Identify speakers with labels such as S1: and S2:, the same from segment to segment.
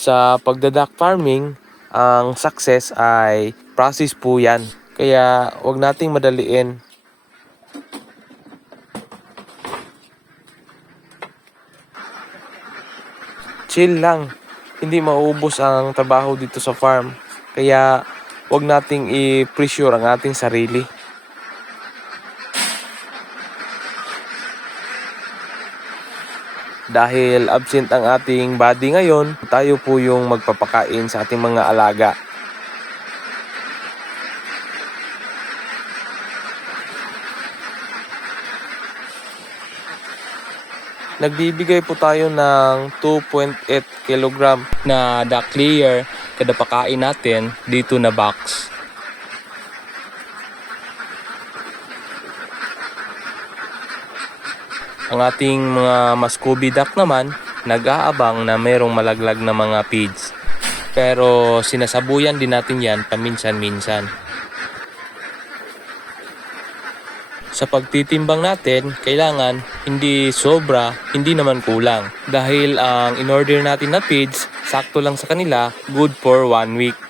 S1: Sa pagdadak farming, ang success ay process po yan. Kaya wag nating madaliin. Chill lang. Hindi mauubos ang trabaho dito sa farm. Kaya wag nating i-pressure ang ating sarili. Dahil absent ang ating body ngayon, tayo po yung magpapakain sa ating mga alaga. Nagbibigay po tayo ng 2.8 kg na duck layer kada pakain natin dito na box. Ang ating mga Muscovy duck naman, nag-aabang na mayroong malaglag na mga feeds. Pero sinasabuyan din natin yan paminsan-minsan. Sa pagtitimbang natin, kailangan hindi sobra, hindi naman kulang. Dahil ang in-order natin na feeds, sakto lang sa kanila, good for one week.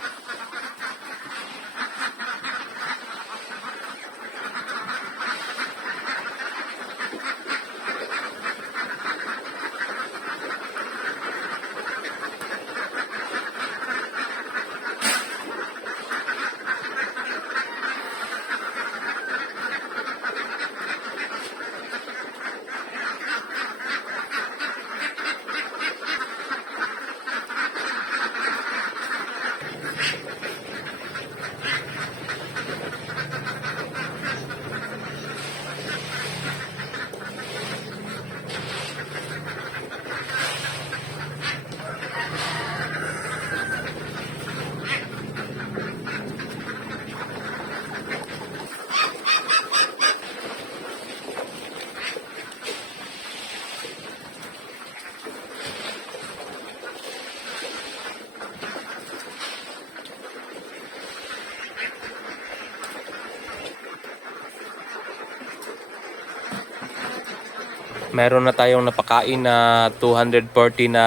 S1: Meron na tayong napakain na 240 na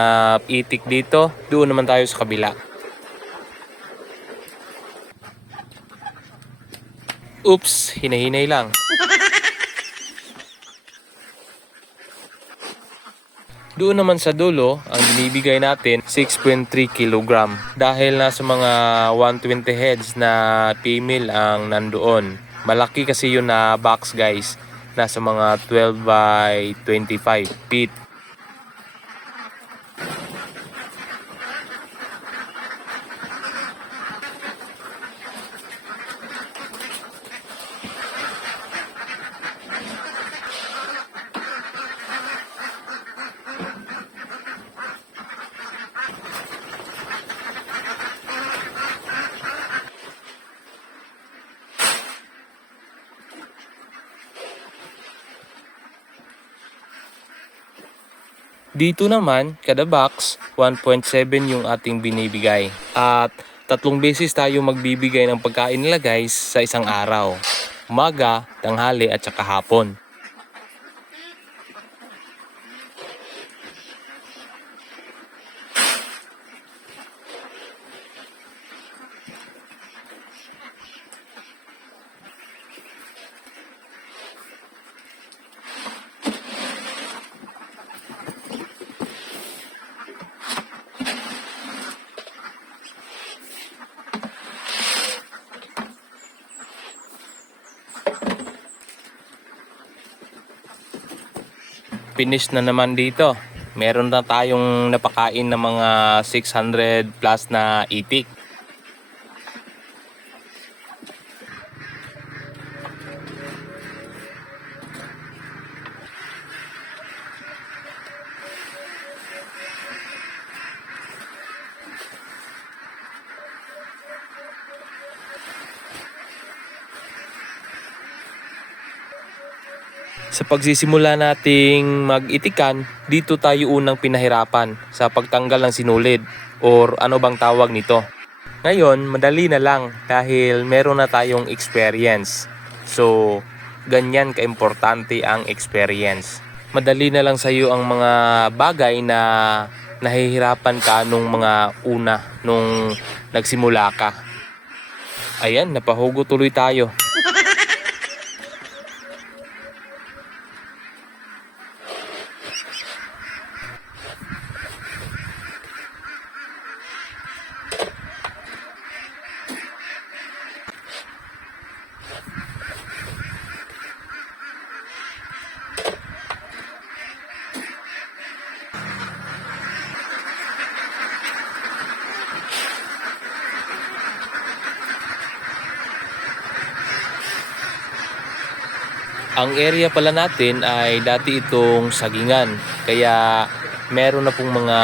S1: itik dito. Doon naman tayo sa kabila. Oops, hinahinay lang. Doon naman sa dulo, ang binibigay natin 6.3 kg dahil nasa mga 120 heads na female ang nandoon. Malaki kasi yun na box guys. Nasa mga 12 by 25 feet. Dito naman, kada box, 1.7 yung ating binibigay. At tatlong beses tayo magbibigay ng pagkain nila guys sa isang araw. Umaga, tanghali at saka hapon. Finish na naman dito. Meron na tayong napakain ng mga 600 plus na itik. Sa pagsisimula nating mag-itikan, dito tayo unang pinahirapan sa pagtanggal ng sinulid or ano bang tawag nito. Ngayon, madali na lang dahil meron na tayong experience. So, ganyan kaimportante ang experience. Madali na lang sa iyo ang mga bagay na nahihirapan ka nung mga una, nung nagsimula ka. Ayan, napahugo tuloy tayo. Ang area pala natin ay dati itong sagingan. Kaya meron na pong mga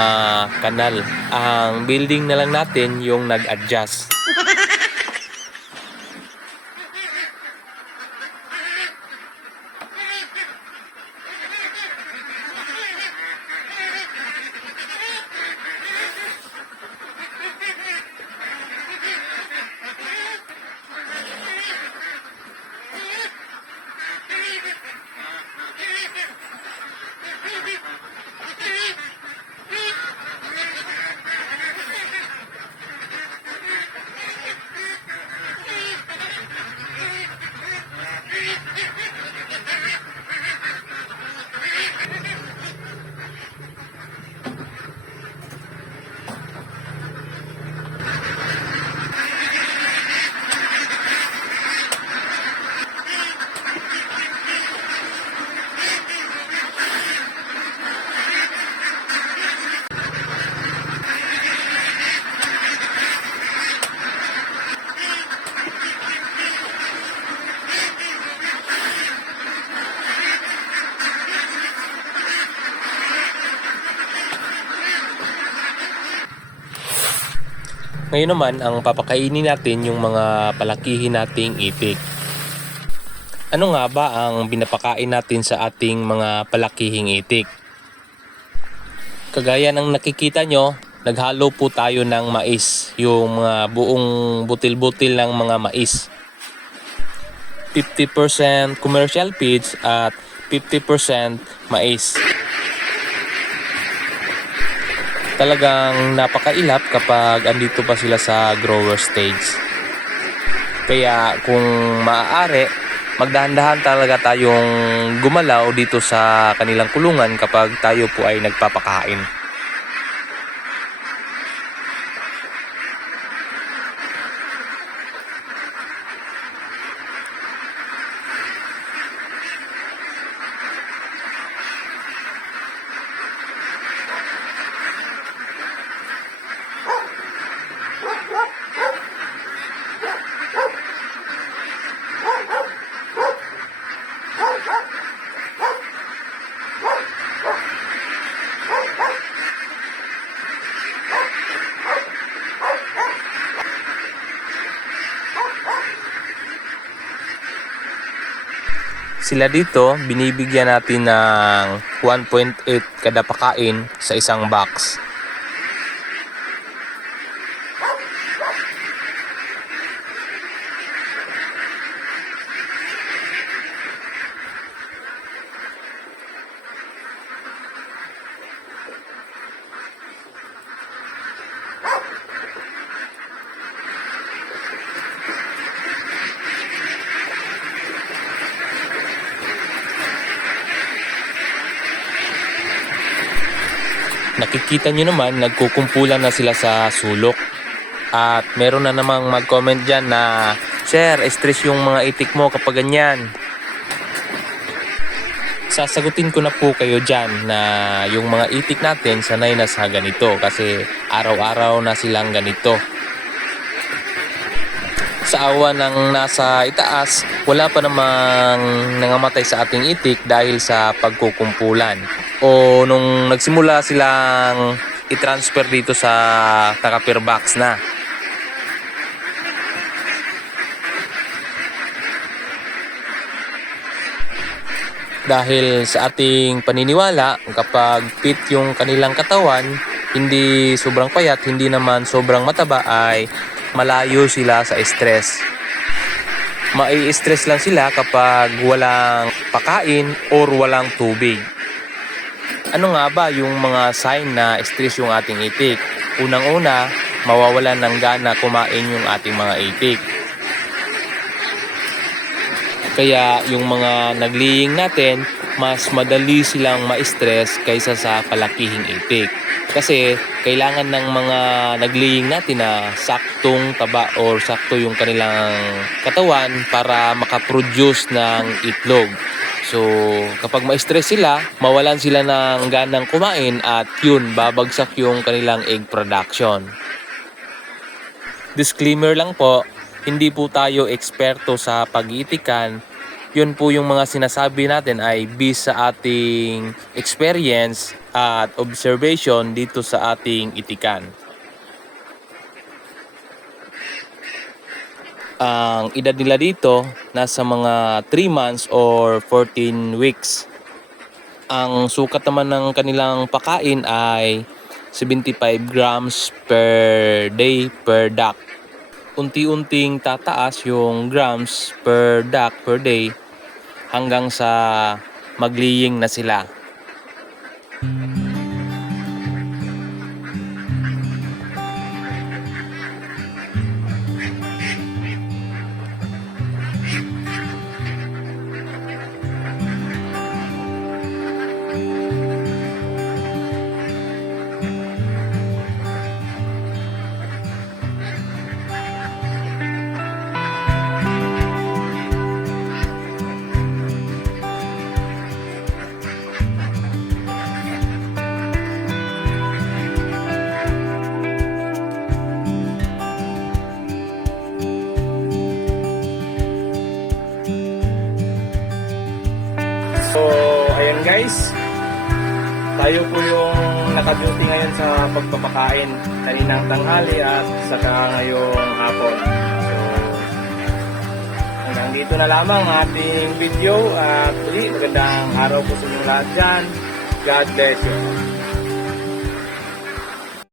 S1: kanal. Ang building na lang natin yung nag-adjust. Ngayon naman, ang papakainin natin yung mga palakihin nating itik. Ano nga ba ang binapakain natin sa ating mga palakihing itik? Kagaya ng nakikita nyo, naghalo po tayo ng mais, yung mga buong butil-butil ng mga mais. 50% commercial feeds at 50% mais. Talagang napakailap kapag andito pa sila sa grower stage. Kaya kung maaari, magdahan-dahan talaga tayong gumalaw dito sa kanilang kulungan kapag tayo po ay nagpapakain. Sila dito, binibigyan natin ng 1.8 kada pakain sa isang box. Nakikita nyo naman, nagkukumpulan na sila sa sulok. At meron na namang mag-comment dyan na, Sir, stress yung mga itik mo kapag ganyan. Sasagutin ko na po kayo dyan na yung mga itik natin sanay na sa ganito kasi araw-araw na silang ganito. Sa awa ng nasa itaas, wala pa namang nangamatay sa ating itik dahil sa pagkukumpulan. O nung nagsimula silang i-transfer dito sa Takapir box na. Dahil sa ating paniniwala, kapag fit yung kanilang katawan, hindi sobrang payat, hindi naman sobrang mataba ay malayo sila sa stress. Mai-stress lang sila kapag walang pakain or walang tubig. Ano nga ba yung mga sign na stress yung ating itik? Unang-una, mawawalan ng gana kumain yung ating mga itik. Kaya yung mga nagliying natin, mas madali silang ma-stress kaysa sa palakihing itik. Kasi kailangan ng mga nagliying natin na saktong taba or sakto yung kanilang katawan para makaproduce ng itlog. So, kapag ma-stress sila, mawalan sila ng ganang kumain at yun, babagsak yung kanilang egg production. Disclaimer lang po, hindi po tayo eksperto sa pag-iitikan. Yun po yung mga sinasabi natin ay based sa ating experience at observation dito sa ating itikan. Ang edad nila dito nasa mga 3 months or 14 weeks. Ang sukat naman ng kanilang pakain ay 75 grams per day per duck. Unti-unting tataas yung grams per duck per day hanggang sa magliying na sila.
S2: So, ayan guys. Tayo po yung naka-duty ngayon sa pagpapakain kaninang tanghali at saka ngayong hapon. So, hanggang dito na lamang ang ating video at uli magandang araw po sa inyo lahat dyan. God bless you.